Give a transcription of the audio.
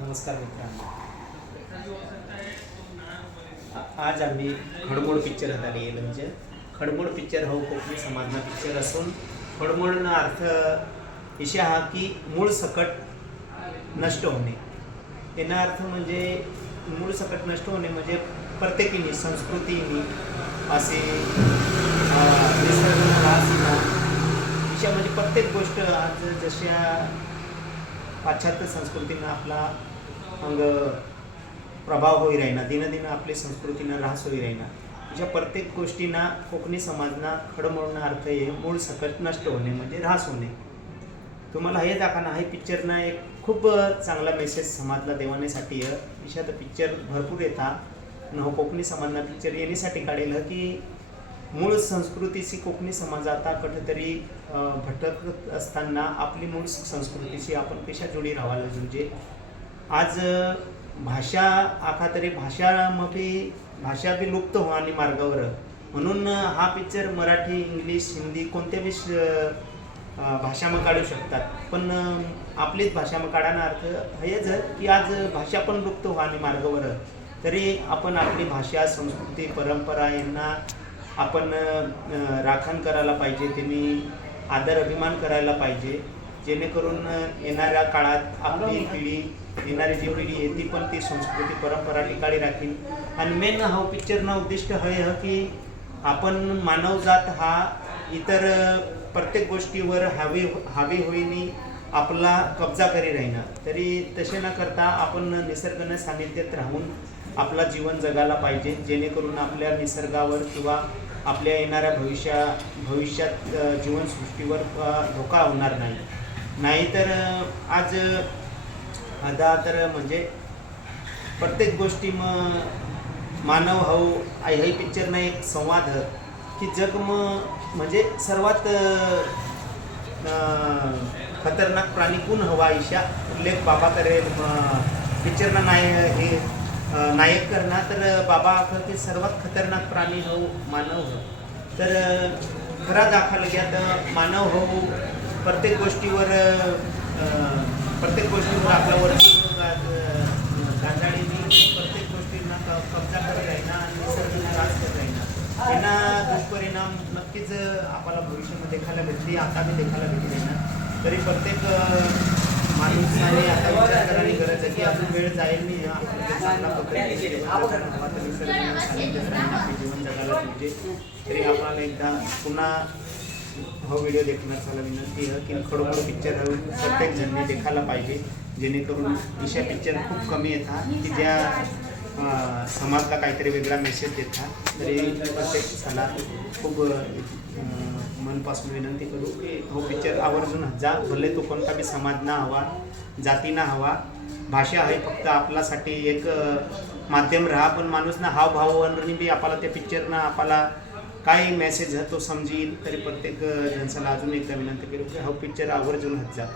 नमस्कार मित्रांनो. आज आम्ही खडमोड पिक्चर हाताळले म्हणजे खडमोड पिक्चर हो कोकणी समाजना पिक्चर असून खडमोडनं अर्थ असा हा की मूळ सकट नष्ट होणे. याचा अर्थ म्हणजे मूळ सकट नष्ट होणे म्हणजे प्रत्येकीने संस्कृतीने असे निसर्ग अशा म्हणजे प्रत्येक गोष्ट आज जशा पाश्चात्य संस्कृतीनं आपला अंग प्रभाव होई राहिना, दिनदिन आपली संस्कृतीनं ऱ्हास होई राहिना. अशा प्रत्येक गोष्टींना कोकणी समाजना खडमोडणं अर्थ आहे मूळ सकट नष्ट होणे म्हणजे ऱ्हास होणे. तुम्हाला हे दाखवणं हे पिक्चरना एक खूप चांगला मेसेज समाजला देवानेसाठी विषयात पिक्चर भरपूर येतात न कोकणी समाजना पिक्चर येण्यासाठी काढेल की मूळ संस्कृतीशी कोकणी समाज आता कुठेतरी भटकत असताना आपली मूळ संस्कृतीशी आपण कशा जोडी राहायला म्हणजे आज भाषा आखा तरी भाषा बी लुप्त होणे मार्गावर म्हणून हा पिक्चर मराठी इंग्लिश हिंदी कोणत्या बी भाषाમાં काढू शकतात पण आपलीच भाषाમાં काढायला अर्थ हेच की आज भाषा पण लुप्त होणे मार्गावर तरी आपण आपली भाषा संस्कृती परंपरा यांना आपण राखण करायला पाहिजे, त्यांनी आदर अभिमान करायला पाहिजे जेणेकरून येणाऱ्या काळात आपली पिढी येणारी जी पिढी आहे ती पण ती संस्कृती परंपरा टिकाळी राखील. आणि मेन हा पिक्चरनं उद्दिष्ट हे की आपण मानवजात हा इतर प्रत्येक गोष्टीवर हवी होईनी आपला कब्जा करी राहिना तरी तसे न करता आपण निसर्गाने सानिध्यात राहून आपला जीवन जगायला पाहिजे जेणेकरून आपल्या निसर्गावर किंवा आपल्या येणाऱ्या भविष्यात जीवनसृष्टीवर धोका होणार नाही. तर आज आता तर म्हणजे प्रत्येक गोष्टी मानव हो हे पिक्चरनं एक संवाद की जग म्हणजे सर्वात खतरनाक प्राणी कोण हवा ईशा उल्लेख बाबा करेल पिक्चरना नायक करणार तर बाबा की सर्वात खतरनाक प्राणी हो मानव हो. तर खरा दाखवलं गेलं मानव हो प्रत्येक गोष्टीवर आपल्यावर गांजाळीने प्रत्येक गोष्टींना कब्जा करत राहिना आणि निसर्गाला राज करत राहिना. यांना दुष्परिणाम नक्कीच आपल्याला भविष्यामध्ये देखायला भेटली, आता बी देखायला भेटली ना. तरी प्रत्येक माणसाने आता विचार करायची गरज आहे की अजून वेळ जाईल नाही जीवन जगायला पाहिजे. तरी आपल्याला एकदा पुन्हा हा व्हिडिओ देखण्याचा विनंती आहे की खडमोड पिक्चर हा प्रत्येक जणने देखायला पाहिजे जेणेकरून अशा पिक्चर खूप कमी येतात की ज्या समाजला काहीतरी वेगळा मेसेज देतात. तरी प्रत्येक साला खूप मनपासून विनंती करू की हो पिक्चर आवर्जून जा. भले तो कोणता बी समाज ना हवा, जाती ना हवा, भाषा आहे फक्त आपल्यासाठी एक माध्यम राहा पण माणूस ना हावभावांनी बी आपल्याला त्या पिक्चरना आपल्याला काय मेसेज आहे तो समजेल. तरी प्रत्येक जनसाला अजून एकदा विनंती करू की हा पिक्चर आवर्जून जा.